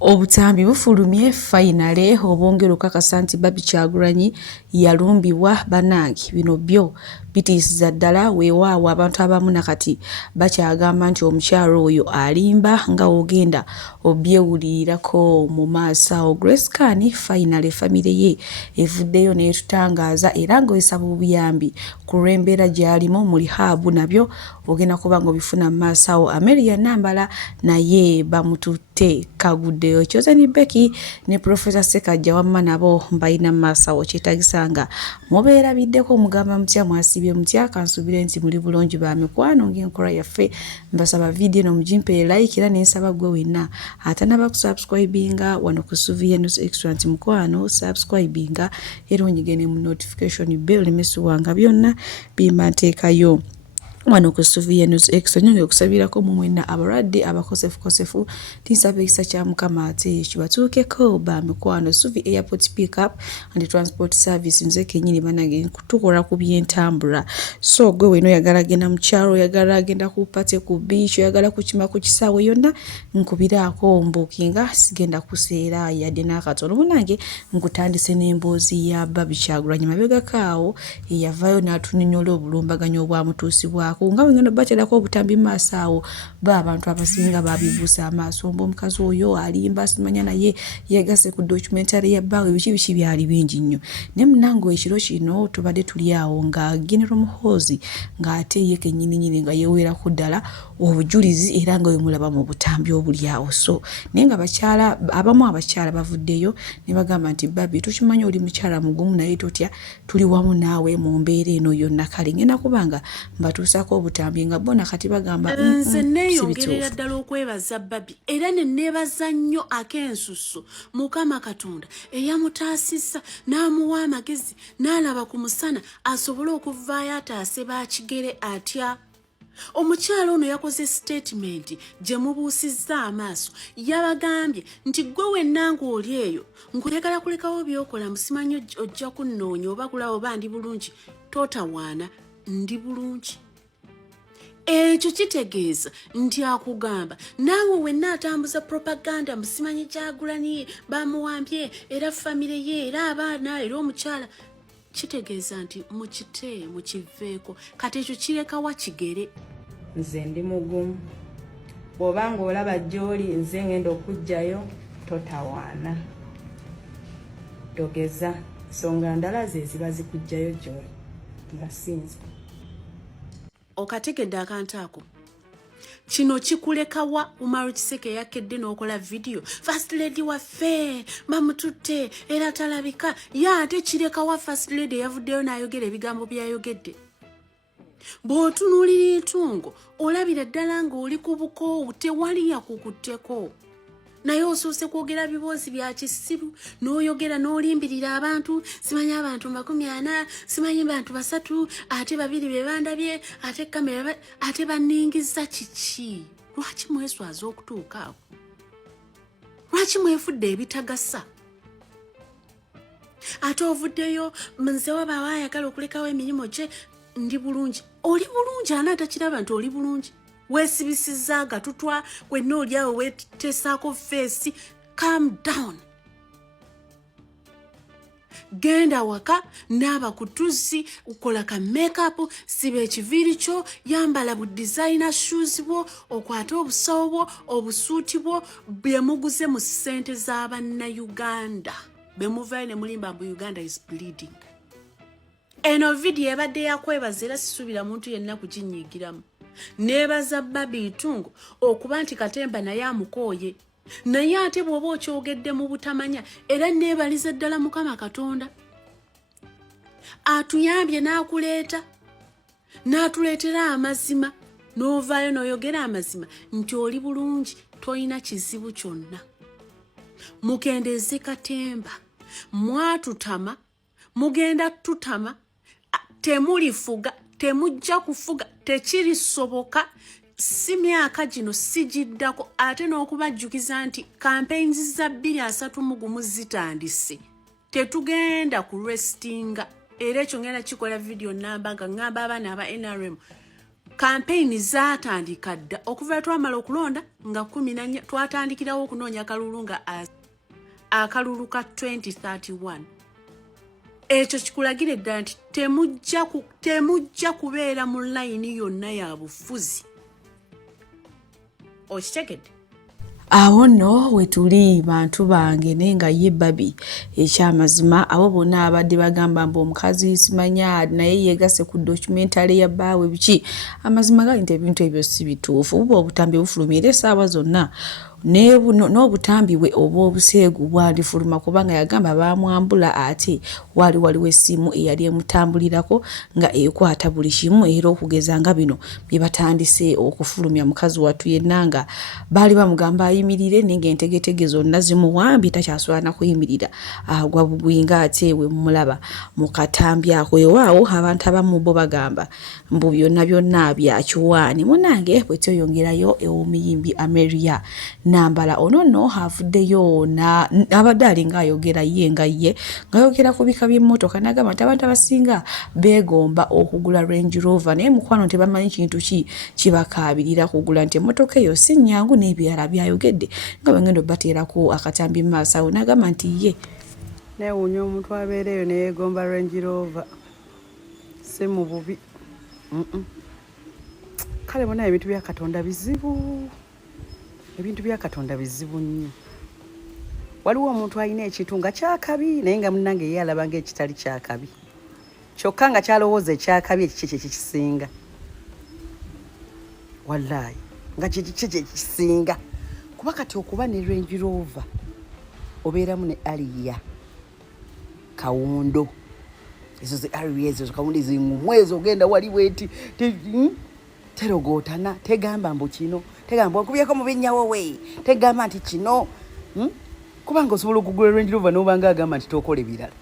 Obutambi bufulumye finale obwongera okukakasa nti Barbie Kyagulanyi yalumbibwa bannange. Bino byo bitiisiza ddala weewaawo abantu abamu nakati bakyagamba nti omukyalo oyo alimba nga ogenda obyewulirirako mu maaso awo. Grace Khan finale famire ye evuddeyo n'etutangaaza era ng'esaba obuyambi ku lw'embeera gy'alimu mu rehab nabyo ogenda kuba ng'obifuna mu maaso awo. Amelia Nambala naye bamututte kaguddeyo. Kyoze ni Becky ne Professor Sekajja wamma nabo mbalina mu maaso awo. Kyetaagisa nga mubeera biddeko mugamba mutya mwasibye mutya kansubire nti muli bulungi ba mikwano ng'enkola yaffe. Mbasaba video no mujimpe like era n'ensaba gwe wenna atanaba kusubscribinga wano ku Suvia News Extra nti mukwano subscribinga era onyigene mu notification bell nemesuwanga byonna bimanteekayo wano ku Suvia News Extra. Nyonge okusabirako mu mwenna abalwadde abakosefu tinsaba ekisa kya Mukama ate kibatuukeko ba mikwano. Suvi Airport Pickup and Transport Service nze kennyini banage tukola ku byentambula. So gwe weno oyagala genda mu kyalo, oyagala agenda ku pate ku beach, oyagala kukima ku kisaawe yonna nkubiraako mbukinga sigenda kuseera yadde n'akatono. Munange nkutandise n'emboozi ya Barbie Kyagulanyi mabegakaawo eyavaayo n'atunyonnyola obulumbaganyo obwamutuusibwa nga wengendo baterako obutambi maaso awo abantu abasinga babibuusa amaaso omukazi oyo alimba simanya naye yegase ku documentary ya baawe biki byali bingi nnyo. Ne munango ekiro kino tubadde tuli awo nga General Muhoozi ng'ate ye kennyini nga yeweerako ddala obujulizi era nga wemulaba mu butambi obuli awo. So naye nga abamu abakyala bavuddeyo ne bagamba nti Barbie tukimanyi oli mukyala mugumu naye totya tuli wamu naawe mu mbeera eno yonna kale ngenda kubanga mbatuusako obutambi nga bona kati bagamba nze neeyongerera ddala okwebaza Barbie era ne neebaza nnyo ak'ensusso Mukama Katonda eyamutaasisa n'amuwa amagezi n'alaba ku musana asobole okuvaayo ataase baakigere atya. Omukyalo ono yakoze statement gye mubuusizza amaaso yabagambye nti gwe wenna ng'oli eyo nkulegala kulekawo byokola musimanyi ojja kunnoonya oba kulaba oba ndi bulungi tootawaana ndi bulungi. Ekyo kitegeeza nti akugamba naawe wenna atambuza propaganda musimanyi Kyagulanyi bamuwambye era famire ye era abaana era omukyala kitegeeza nti mukite mukiveeko kati ekyo kirekawa kigere. Nze ndi mugumu bw'obanga olaba gy'oli nze ngenda okujjayo totawaana togeza nsonga ndala ze ziba zikujjayo gy'oli nga sinzi. Okategedde akantu ako kino kikulekawa Umaru Kiseke yakedde n'okola video First Lady waffe bamututte era talabika ye ate kirekawa First Lady yavuddeyo n'ayogera ebigambo byayogedde. Bw'otunuulira entungo olabira ddala ng'oli ku bukoowu tewali yakukutteko naye osoose kwogera biboozi bya kisiru n'oyogera n'olimbirira abantu simanyi abantu 40 simanyi bantu 3 ate 2 be bandabye ate kamera ate baningiza kiki. Lwaki mweswaza okutuuka awo? Lwaki mwefudde ebitagasa? Ate ovuddeyo nze waba ayagala okulekawo emirimu gye ndi bulungi. Oli bulungi anaata kiraba nti oli bulungi weesibisizza agatutwa wenna oli awo weetesaako feesi. Calm down. Genda waka naaba kutuzi ukola ka makeup siba ekiviiri kyo yambala bu designer shoes bwo okwata obusawo bwo obusuuti bwo bye muguze mu ssente z'Abannayuganda be muvaayo ne mulimba mbu Uganda is bleeding. Eno video ebadde yakwebaza era sisuubira muntu yenna kuginyiigiramu. Neebaza Barbie Itungo okuba nti Katemba naye amukooye naye ate bw'oba okyogedde mu butamanya era neebaliza ddala Mukama Katonda atuyambye n'akuleeta n'atuleetera amazima n'ovaayo n'oyogera amazima nti oli bulungi toyina kizibu kyonna. Mukendeeze Katemba mwatutama mugenda tutama temulifuga temujja kufuga tekirisoboka si myaka gino sigiddako ate n'okubajjukiza nti campaigns za 2031 zitandise tetugenda ku restinga era ekyo ngenda kikola video namba nga ngamba abaana aba NRM kampeyini zaatandika dda okuva twamala okulonda nga 14 twatandikirawo okunoonya akalulu nga akalulu ka 2031. Ekyo kikulagire ddala nti temujja kubeera mu layini yonna ya bufuzi. Okitegedde? Awo nno wetuli bantu bange naye nga ye Babi ekyamazima abo bonna abadde bagamba mbu omukazi simanya naye yeegase ku documentary ya bbaawe biki amazima gali nti ebintu ebyo si bituufu buba obutambi bufulumira essaawa zonna n'obutambi bwe oba obuseegu bwandifuluma kubanga yagamba bamwambula ate waliwo essimu eyali emutambulirako nga ekwata buli kimu era okugeza nga bino bye batandise okufulumya mukazi wattu yenna nga baali bamugamba ayimirire naye ng'entegetege zonna zimuwambye takyasobola na kuyimirira agwa bugwinga ate we mulaba mu katambi ako ewaawo abantu abamu bo bagamba mbu byonna bya kiwaani munange bwe tweyongerayo ew'omuyimbi Ameria Nambala ono avuddeyo abadde alinga ayogera ye ng'ayogera ku bika by'emmotoka n'agamba nti abantu abasinga beegomba okugula Range Rover naye mukwano tebamanyi kintu ki kibakaabirira kugula nti emmotoka eyo si nnyangu n'ebirala byayogedde nga bagenda bateerako akatambi mu maaso awo n'agamba nti ye neewuunya omuntu abeereyo neyeegomba Range Rover si mu bubi. Kale bona ebintu bya Katonda bizibu. Ebintu bya Katonda bizibu nnyo. Waliwo omuntu alina ekintu nga kyakabi naye nga munnange ye alaba ng'ekitali kyakabi. Kyokka nga kyalowooza ekyakabi ekiki kyekisinga. Wallaahi nga kiki kyekisinga. Kuba kati okuba ne Range Rover obeeramu ne Ariya Kawundo. Ezo ze Ariya ezo Kawundo zingumwezo ogenda wali bweti terogootana tegamba mbu kino tegamba nkubyeko mu binnyawo we tegamba nti kino kubanga osobola okugula Range Rover n'obanga agamba nti tookola ebirala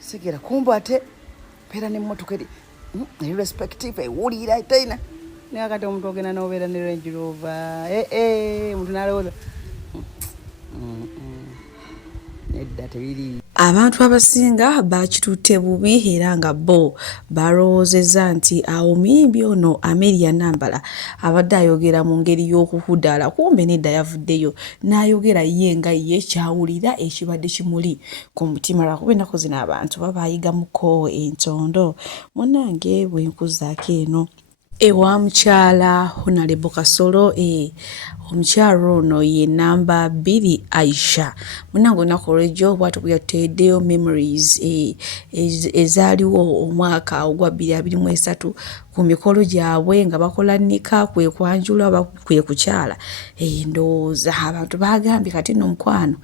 sigera kumbu ate mpeera n'emmotoka eri respective ewulira tena naye akati omuntu ogenda n'obeera ne Range Rover omuntu n'alowooza nedda tebiri. Abantu abasinga bakitutte bubi era nga bo balowoozezza nti awo omuyimbi ono Ameria Nambala abadde ayogera mu ngeri y'okukudaala kumbe nedda yavuddeyo n'ayogera ye nga ye kyawulira ekibadde kimuli ku mutima lwakuba ennaku zino abantu babayigamuko entondo munnange bwe nkuzaako eno ewa mukyala Honorable Kasolo omukyalo ono ye namba 2 Aisha munango nakolejjo bwatukuyatedeyo memories ezaaliwo omwaka ogwa 2023 ku mikolo gyabwe nga bakola nika kwe kwanjula kwe kukyala ndowooza abantu bagambye kati no mukwano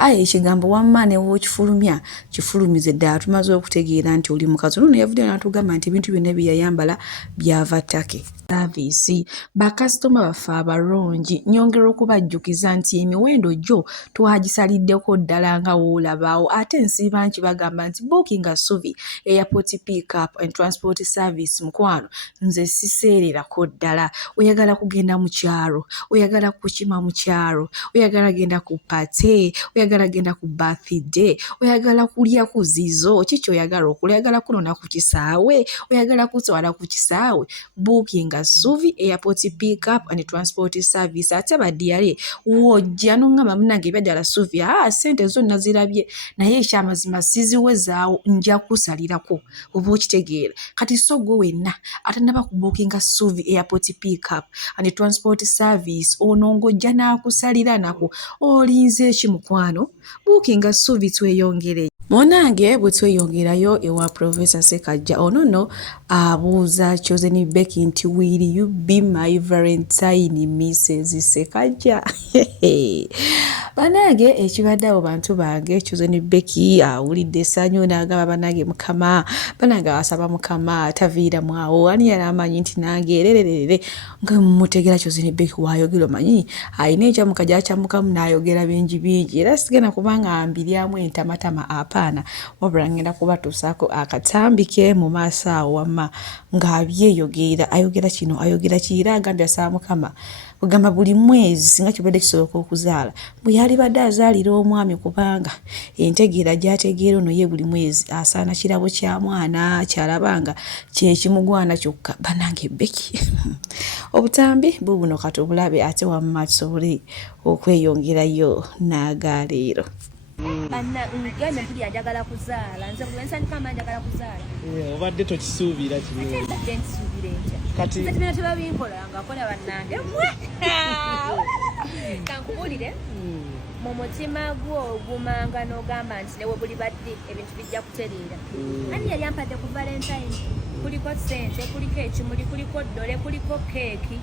ekigambo wamma ne wokifulumya kifulumize ddala tumaze okutegeera nti oli mukazi ono yavuddeyo n'atugamba nti ebintu byonna bye yayambala byava ttake saavisi bakasitoma baffe abalungi nyongera okubajjukiza nti emiwendo gyo twagisaliddeko ddala nga woolabaawo ate nsiiba nki bagamba nti booking a Suvi airport pick up and transport service mukwano nze siseererako ddala oyagala kugenda mu kyalo oyagala kukima mu kyalo oyagala genda ku pate oyagala genda ku birthday oyagala kulya ku zizo kiki oyagala okola oyagala kunona ku kisaawe oyagala kutwala ku kisaawe booking a Suvi airport pick up and transport service ate badiyale wojja n'ongamba munnange ebyadala Suvi sente zonna zirabye naye ekyamazima siziwezaawo nja kusalirako oba okitegeera kati so gwe wenna atanaba ku booking a Suvi airport pick up and transport service ono ng'ojja n'akusalira nako olinze eki mukwano booking a Suvi tweyongere Monange bwe tweyongerayo ewa Professor Ssekaggya ono nno abuuza Chosen Becky nti will you be my Valentine Mrs. Ssekaggya banange ekibadde abo bantu bange Chosen Becky awulidde essanyu n'agamba banange mukama banange asaba mukama taviiramu awo ani yali amanyi nti nange erererere nga mutegera Chosen Becky waayogera omanyi ayina ekyamuka gyakyamukamu n'ayogera bingi era sigenda kubanga ambiryamu entamatama apaana wabula ngenda kubatuusaako akatambike mu maaso awo wamma ng'abyeyogera ayogera kino ayogera kira agambye asaba Mukama kugamba buli mwezi singa kibadde kisoboka okuzaala bwe yali badde azaalira omwami kubanga entegeera gy'ategeera ono ye buli mwezi asaana kirabo kya mwana kyalabanga kyekimugwana kyokka banange Becky obutambi bubuno kati obulabe ate wamma tusobole okweyongerayo n'agaleero. Anna ngana mpuli ajagala kuzaala nze bwensa kama ajagala kuzaala obadde tokisuubira kino kati nze tebabinkola nga akola bannange kankubulire mu mutima gwo ogumanga n'ogamba nti newe buli badde ebintu bijja kutereera ani yali ampadde ku Valentine kuliko sente kuliko ekimuli kuliko ddole kuliko keeki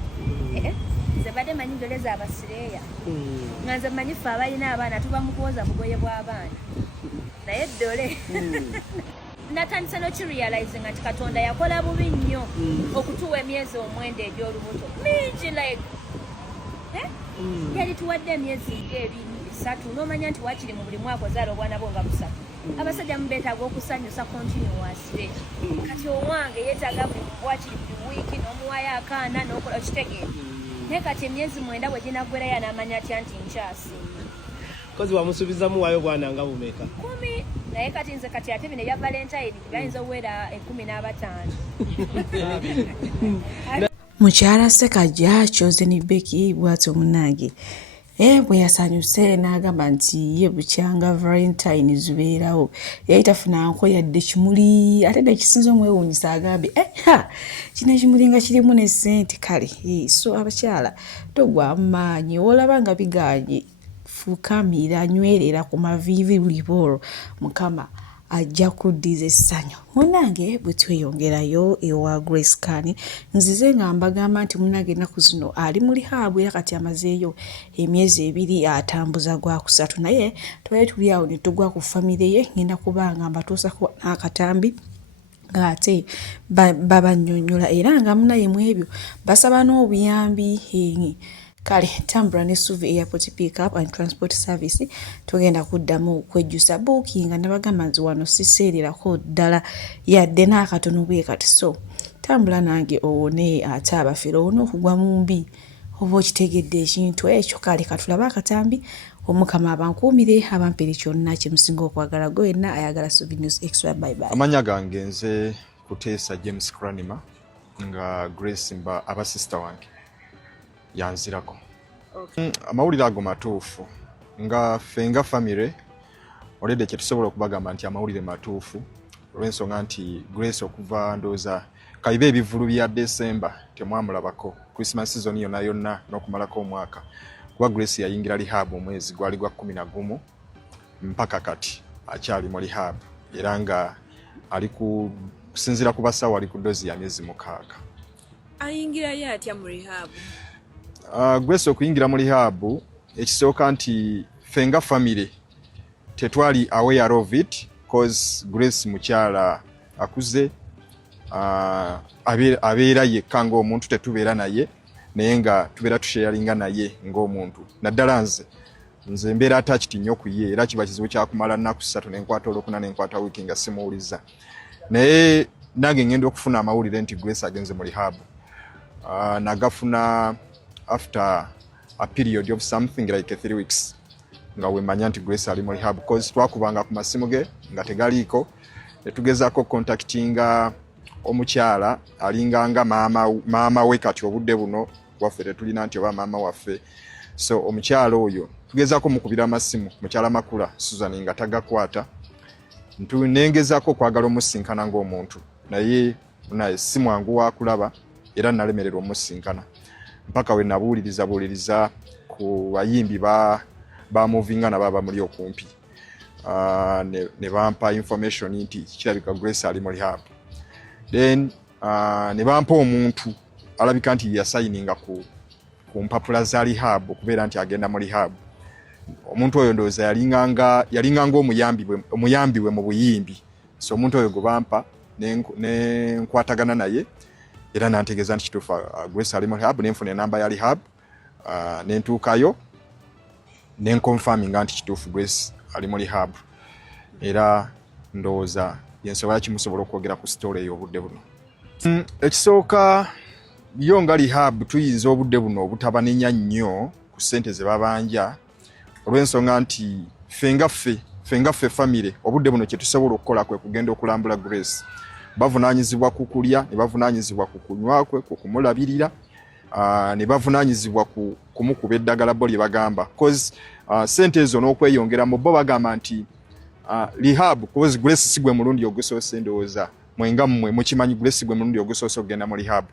nze badde manyi ddole z'abasireeya nga nze manyi ffe abalina abaana tuba mu kuwoza bugoye bw'abaana naye ddole natandise nokirealizinga nti Katonda yakola bubi nnyo okutuwa emyezi omwenda egy'olubuto mingi like yali tuwadde emyezi ng'ebiri 3 n'omanya nti wakiri mu buli mwaka ozaala obwana bwo nga 3 abasajja mubeetaaga okusanyusa continuously kati owange yeetaaga wakiri buli wiiki n'omuwayo akaana n'okola kitegeera naye kati emyezi 9 bwe ginaggwerayo n'amanya atya nti nkyasinga kozi wamusuubizamu waayo bwana nga bumeka 10 naye kati nze kati ate bino ebya Valentine byayinza okuwera 15. Mukyala Ssekajja Chosen Becky bw'atyo munnange bwe yasanyuse n'agamba nti ye bukyanga Valentine zibeerawo yali tafuna nko yadde kimuli ate nekisinza omwewuunyisa agambye kino ekimuli nga kirimu ne ssente kale so abakyala togwamu maanyi olaba nga biganye fukamira nywerera ku maviivi buli bwolwo Mukama ajja kuddiza essanyu. Munnange bwe tweyongerayo ewa Grace Kani nzize nga mbagamba nti munnange ennaku zino ali mu rehab era kati amazeeyo emyezi 2 atambuza gwa 3 naye twali tuli awo ne tugwa ku famire ye ngenda kubanga mbatuusako n'akatambi ng'ate babannyonnyola era nga munaye mu ebyo basaba n'obuyambi kale tambula ne Suvi Airport Pick Up and Transport Service tugenda kuddamu kwejjusa booking nabagamba nti wano siseererako ddala yadde n'akatono bwe kati so tambula nange owone ate abafere owone okugwa mu mbi oba okitegedde ekintu ekyo kale katulaba akatambi Omukama abankuumire abampere kyonna kyemusinga okwagala gwenna ayagala Suvi News Extra. Bye bye. Amanya gange nze Kuteesa James Kranima nga Grace mba aba sister wange yanzirako. Amawulire ago matuufu nga fenga family olede kyetusobola okubagamba nti amawulire matuufu olw'ensonga nti Grace okuva ndooza kaibe ebivulu bya December temwamulabako Christmas season yonna n'okumalako omwaka kuba Grace yayingira rehab omwezi gwali gwa 11 mpaka kati akyali mu rehab era nga ali kusinzira ku basawo ali ku dozi ya myezi 6. Ayingira ye atya mu rehab? Grace okuyingira mu rehab ekisooka nti fenga family tetwali aware of it cause Grace mukyala akuze abeera yekka ng'omuntu tetubeera naye naye nga tubeera tusharinga naye ng'omuntu naddala nze mbeera attached nnyo ku ye era kiba kizibu kyakumala nnaku 3 n'enkwata olwokuna n'enkwata wiiki nga simuwuliza naye nange ngenda okufuna amawulire nti Grace agenze mu rehab nagafuna after a period of something like 3 weeks nga wemanya nti Grace ali mu rehab because twakubanga ku masimu ge nga tegaliiko netugezako contactinga omukyala alinganga maama we kati obudde buno waffe tetulina nti oba maama waffe so omukyala oyo tugezako mukubira amasimu mukyala makula Susan nga tagakwata nengezako kwagala omusinkana ng'omuntu naye si mwangu wa kulaba era nalemererwa omusinkana mpaka we nabuuliriza ku bayimbi ba movinga na baba muli okumpi ne bampa information nti kirabika Grace ali mu rehab then ne bampa omuntu alabika nti yasayininga ku mpapula za rehab okubeera nti agenda mu rehab. Omuntu oyo ndooza yalinganga omuyambi we mu buyimbi so omuntu oyo gwe bampa ne nkwatagana naye era nantegeeza nti kituufu Grace ali mu rehab nenfuna enamba ya rehab nentuukayo nenconfirminga nti kituufu Grace ali mu rehab era ndowooza yensobola kimusobola okwogera ku story eyo obudde buno. Ekisooka yo nga rehab tuyinza obudde buno obutabanenya nnyo ku ssente ze babanja olw'ensonga nti fengaffe famire obudde buno kye tusobola okukola kwe kugenda okulambula Grace. Bavunaanyizibwa ku kulya, ne bavunaanyizibwa ku kunywa kwe, ku kumulabirira, ne bavunaanyizibwa ku kumukuba eddagala bo lye bagamba. Cause ssente ezo n'okweyongeramu bo bagamba nti rehab cause Grace si gwe mulundi ogusoose ndowooza mwenga mmwe mukimanyi Grace si gwe mulundi ogusoose okugenda mu rehab.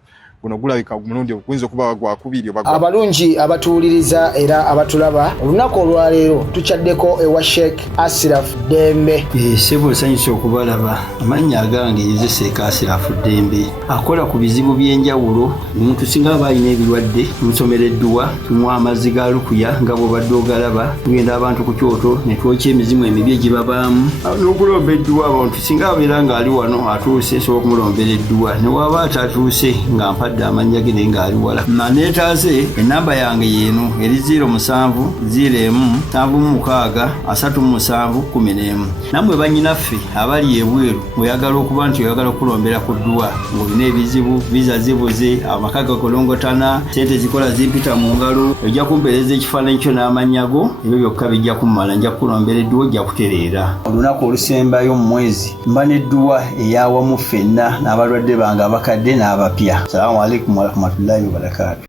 Guno gulabika mulundi okuyinza okuba gwakubiri oba abalungi abatuwuliriza era abatulaba olunaku olwaleero tucaddeko ewa Sheikh Ashraf Dembe. Sebo nsanyusa okubalaba. Amannya agange nze Sheikh Ashraf Dembe akola ku bizibu by'enjawulo. Omuntu singa aba alina ebirwadde tumusomereddwa, tumuwa amazzi ga lukuya nga bw'obadde ogalaba, tugenda abantu ku kyoto ne twokya emizimu emibi egibabaamu n'okulombeddwa. Abantu singa abeera ng'ali wano atuuse nsobola okumulombera edduwa, ne waba atatuuse nga mpadde amanya ge nga ali wala. Maneetaze enamba yange yeeno eri 0707363711. Nammwe bannyinaffe abali ebweru oyagala okuba nti oyagala okulombera ku dduwa ng'olina ebizibu viza zibuze, amaka gakolongotana, ssente zikola zimpita mu ngalo, ojja kumpeereza ekifaananyi kyo n'amannya go, ebyo byokka bijja kummala, nja kukulombera edduwa ojja kutereera. Olunaku olusembayo mu mwezi mba n'edduwa eyawamu ffenna n'abalwadde bange abakadde n'abapya. Salaamu alaikum warahmatullahi wabarakatuh.